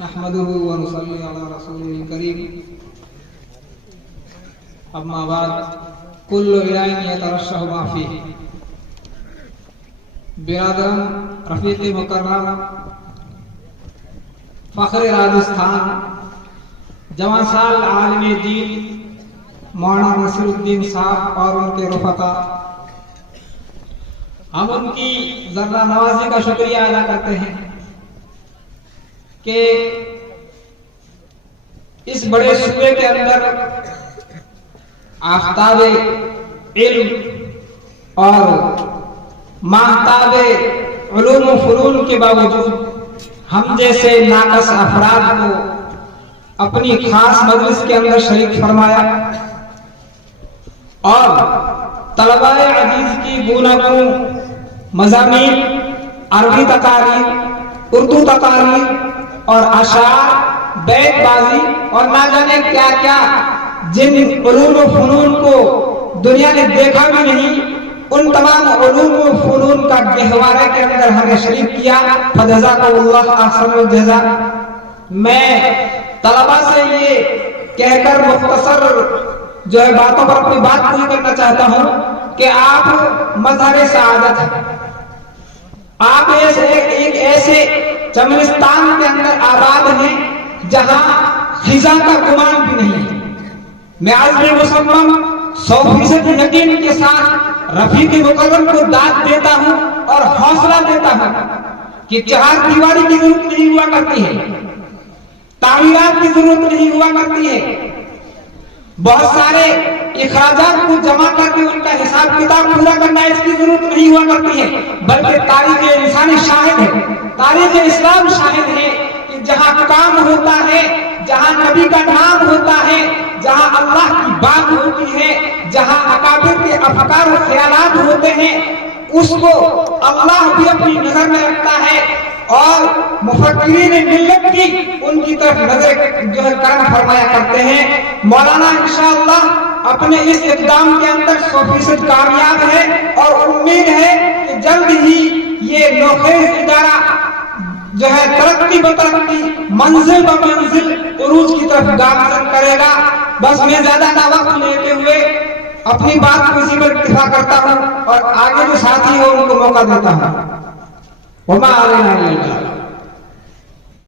نحمده ونصلي على رسوله الكريم اما بعد كل إناء يترشح ما فيه. برادرم، رفیق مکرم، فخر راجستھان، جوان سال عالم دین مولانا نصیر الدین صاحب اور ان کے رفقا، ہم ان کی ذرہ نوازی کا شکریہ ادا کرتے ہیں کہ اس بڑے صوبے کے اندر آفتاب علم اور ماہتاب علوم و فنون کے باوجود ہم جیسے ناقص افراد کو اپنی خاص مجلس کے اندر شریک فرمایا اور طلباء عزیز کی گوناگون مضامین، عربی تقاریر، اردو تقاریر اور اشعار، بیت بازی اور نہ جانے کیا کیا جن علوم و فنون کو دنیا نے دیکھا بھی نہیں، ان تمام علوم و فنون کا گہوارے کے اندر ہمیں شریک کیا. فجزاکم اللہ احسن الجزاء. میں طلباء سے یہ کہہ کر مختصر جو ہے باتوں پر اپنی بات پوری کرنا چاہتا ہوں کہ آپ مظہر سعادت ہیں. آپ ایک ایسے چمنستان کے اندر آباد ہیں جہاں خزاں کا گمان بھی نہیں ہے. میں عزم مصمم 100% یقین کے ساتھ رفیق مکرم کو داد دیتا ہوں اور حوصلہ دیتا ہوں کہ چہار دیواری کی ضرورت نہیں ہوا کرتی ہے، تعمیرات کی ضرورت نہیں ہوا کرتی ہے، بہت سارے اخراجات کو جمع کر کے ان کا حساب کتاب پورا کرنا اس کی ضرورت نہیں ہوا کرتی ہے، بلکہ تاریخ انسانی شاہد ہے، تاریخ اسلام شاہد ہے کہ جہاں کام ہوتا ہے، جہاں نبی کا نام ہوتا ہے، جہاں اللہ کی بات ہوتی ہے، جہاں اکابر کے افکار و خیالات ہوتے ہیں، اس کو اللہ بھی اپنی نظر میں رکھتا ہے اور مفکرین ملت کی ان کی طرف نظر جو ہے کرم فرمایا کرتے ہیں. مولانا انشاءاللہ اپنے اس اقدام کے اندر 100% کامیاب ہے اور امید ہے کہ جلد ہی یہ نوخیز ادارہ جو ہے ترقی بترقی، منزل بمنزل عروج کی طرف گامزن کرے گا. بس میں زیادہ نہ وقت لیتے ہوئے اپنی بات کو اسی پر اکتفا کرتا ہوں اور آگے جو ساتھی ہو ان کو موقع دیتا ہوں. وما علینا الا البلاغ.